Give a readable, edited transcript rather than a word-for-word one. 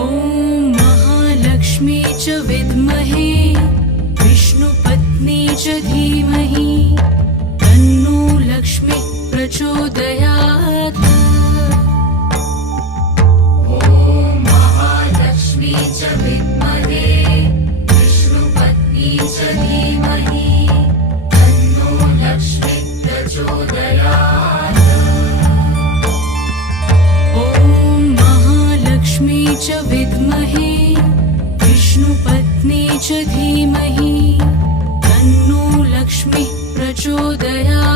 ॐ महालक्ष्मी च विद्महे विष्णुपत्नी च धीमहि तन्नो लक्ष्मी प्रचोदयात्। ॐ महालक्ष्मी च विद्महे विष्णुपत्नी च धीमहि तन्नो लक्ष्मी प्रचोदयात्। ॐ महालक्ष्मी च विद्महे विष्णुपत्नी च धीमहि तन्नो लक्ष्मी प्रचोदयात्।